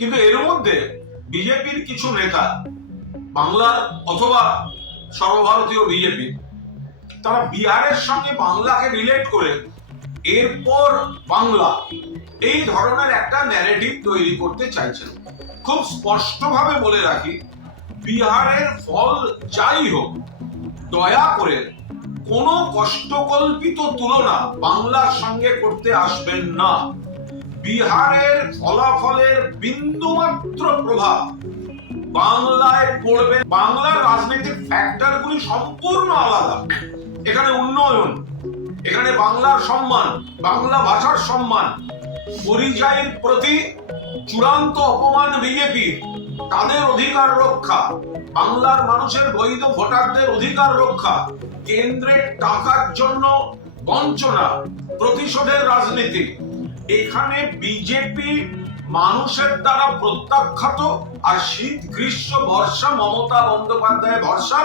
কিন্তু এর মধ্যে বিজেপির কিছু নেতা, বাংলার অথবা সর্বভারতীয় বিজেপি, তারা বিহারের সঙ্গে বাংলাকে রিলেট করে এরপর বাংলা এই ধরনের একটা ন্যারেটিভ তৈরি করতে চাইছেন। খুব স্পষ্টভাবে বলে রাখি, বিহারের ফল যাই হোক, দয়া করে কোনো কষ্টকল্পিত তুলনা বাংলার সঙ্গে করতে আসবেন না। বিহারের ফলাফলের বিন্দুমাত্র প্রভাব বাংলায় পড়বে। বাংলার রাজনৈতিক ফ্যাক্টরগুলি সম্পূর্ণ আলাদা। এখানে উন্নয়ন, এখানে বাংলার সম্মান, বাংলা ভাষার সম্মান, পরিযায়ীর প্রতি চূড়ান্ত অপমান বিজেপি, তাদের অধিকার রক্ষা, বাংলার মানুষের বৈধ ভোটারদের অধিকার রক্ষা, কেন্দ্রের টাকার জন্য বঞ্চনা, প্রতিশোধের রাজনীতি। এখানে বিজেপি মানুষের দ্বারা প্রত্যাখ্যাত, আর শীত গ্রীষ্ম বর্ষা মমতা বন্দ্যোপাধ্যায় ভরসা